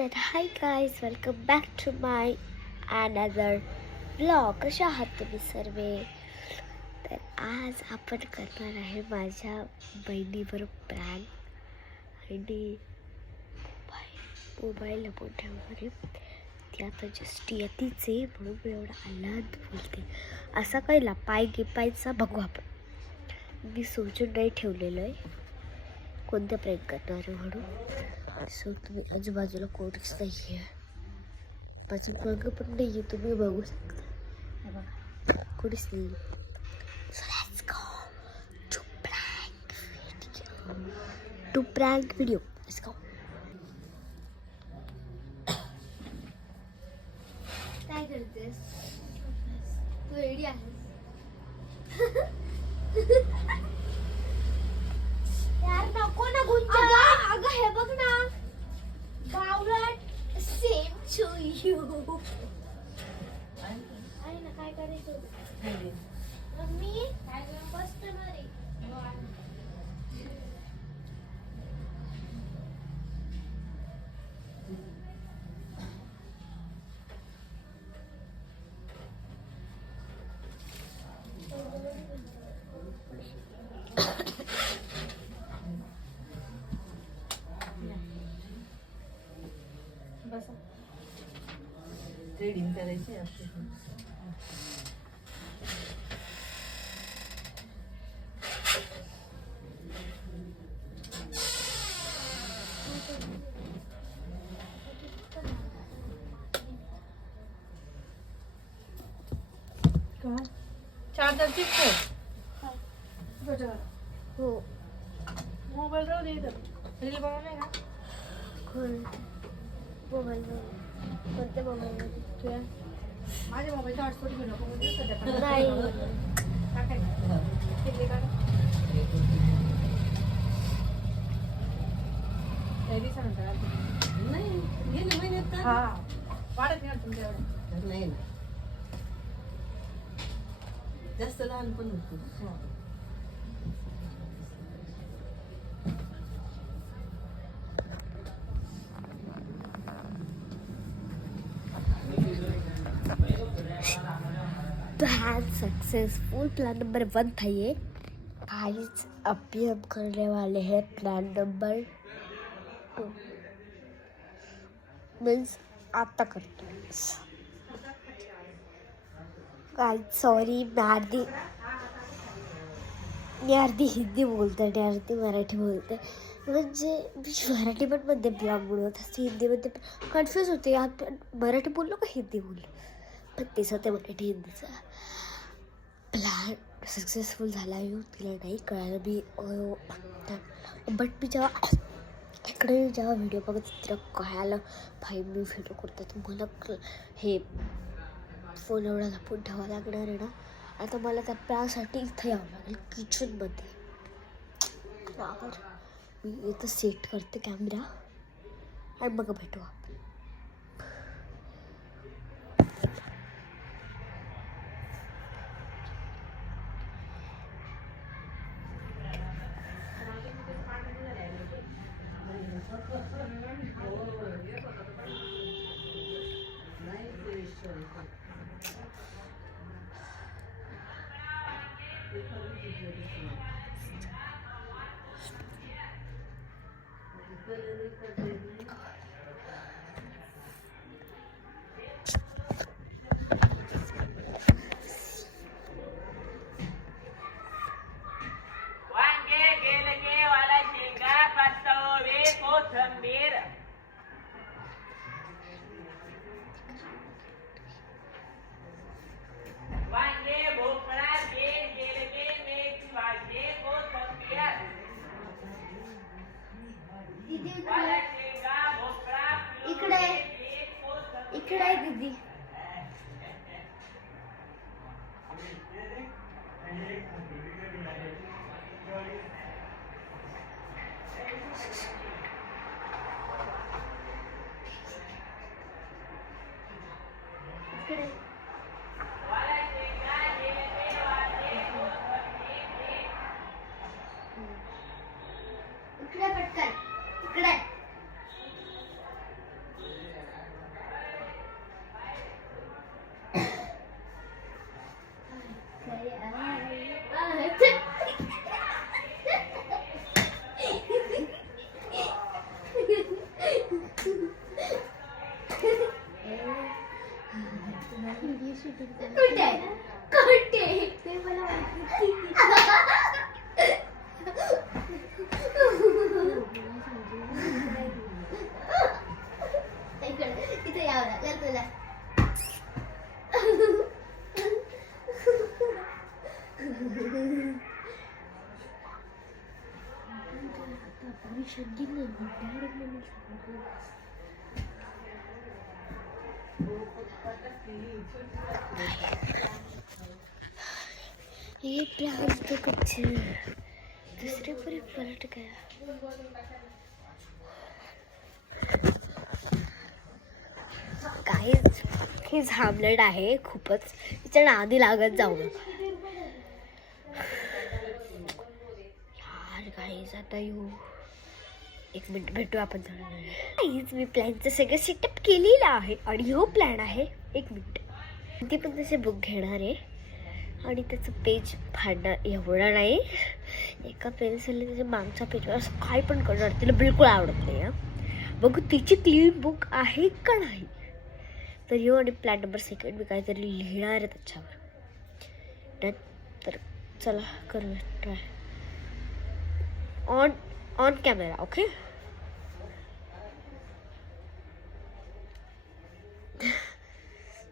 तर hi guys, welcome back to my another blog. कशा आहात तुम्ही सर्व? तर आज आपण करणार आहे माझ्या बहिणीवर प्रँक आणि मोबाईल लपवून वगैरे. ती आता जस्ट येतीच आहे म्हणून मी एवढा आल्हाद बोलते. असा काही लपाय गिपायचा बघू आपण. मी सोचून नाही ठेवलेलं आहे कोणत्या प्रँक करणार आहे म्हणून. सो तुम्ही आजूबाजूला कोणीच नाही आहे, माझी मागं पण नाही आहे, तुम्ही बघू शकता. बघा कोणीच नाही. So let's go to prank video. Let's go. काय करतेस तू? रेडी आहेस? यार नको ना गुंजा. अगं हे बघ ना, बावळट. Same to you. आहे ना, काय करायचं मी कस्टमर आहे. ट्रेडिंग करायची आपली. चार्जर चिपको हो. मोबाईल राहू दे इथं. रील बनवले का? मोबाईल कोणत्या मोबाईलमध्ये तुझ्या? माझ्या मोबाईलचा हॉटस्पॉट घेऊ नको म्हणजे सध्या नाही. टाकायचं किती का दिवसानंतर नाही गेले महिन्यात का? हा वाढत नाही तुमच्या एवढं. नाही ना, जास्त लहान पण होतो. Plan successful. प्लान नंबर 1 था ये. गाइस अभी हम करने वाले हैं प्लान नंबर 2. मीन्स आता करतो. गाइस सॉरी, मी अर्धी हिंदी बोलते आणि अर्धी मराठी बोलते. म्हणजे मी मराठी पण मध्ये ब्लॉग बनवत असते, हिंदीमध्ये कन्फ्यूज होते. यात मराठी बोललो का हिंदी बोललो, पण तेच होते मराठी हिंदीचा. प्लॅन सक्सेसफुल झाला. तिला नाही कळालं मी, बट मी जेव्हा व्हिडिओ बघत तिला कळालं भाई मी व्हिडिओ करतो तर मला हे फोन एवढा लपून ठेवावं लागणार आहे ना. आता मला त्या प्लॅनसाठी इथं यावं लागेल किचनमध्ये. मी इथं सेट करते कॅमेरा आणि मग भेटू आपण. वांगे गेलके वाला शेंगा पातळ कोथिंबीर वांगे भोपळा बेल गेलके मेथी भाजी कोथिंबीर वाला शेंगा भोपळा इकडे इकडे आहे दीदी. इकडे पटकन इकडे. कुठे आहे? कुठे? ते मला माहिती. इथे यावं लागेल तुला. ये प्याज तो कुछ दूसरे पर ही पलट गया. गाईज हे झामलेट आहे खूपच. तिच्या नादी लागत जाऊ नका यार. गाईज आता येऊ, एक मिनिट भेटू आपण. गाईज मी प्लॅनचं सगळं सेटअप केलेलं आहे आणि हो प्लॅन आहे. एक मिनिट. ती पण तसे बुक घेणार आहे आणि त्याचं पेज फाडणार एवढं नाही. एका पेन्सिलने त्याच्या मागच्या पेजवर असं काय पण करणार. तिला बिलकुल आवडत नाही. बघू तिची क्लीन बुक आहे का नाही. तर येऊ आणि प्लॅन नंबर 2 मी काहीतरी लिहिणार आहे त्याच्यावर. डन. तर चला करूया ट्राय. On camera. ओके.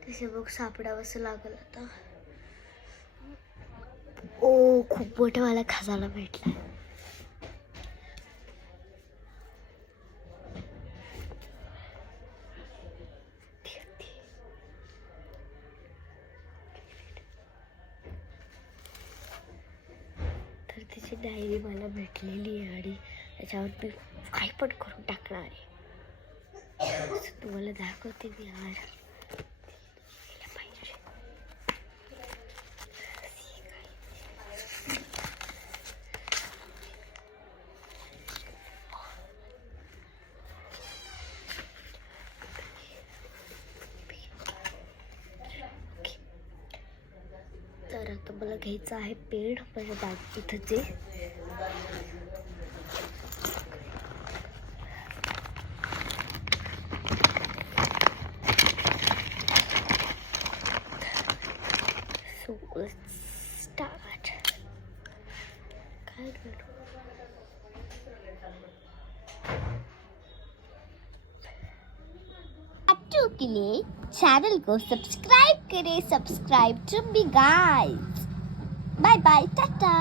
तसे बुक सापडावंसं लागल आता. ओ खूप मोठा मला खजाना भेटला. तर तिची डायरी मला भेटलेली आहे आणि त्याच्यावर मी काही पण करून टाकणार आहे. तुम्हाला दाखवते मी यार. तर आता मला घ्यायचं आहे पेन. माझ्या बॅग इथंच आहे. So let's start. काय करू? बच्चों के लिए चैनल को सब्सक्राइब करें. Subscribe to be guys. Bye bye Tata.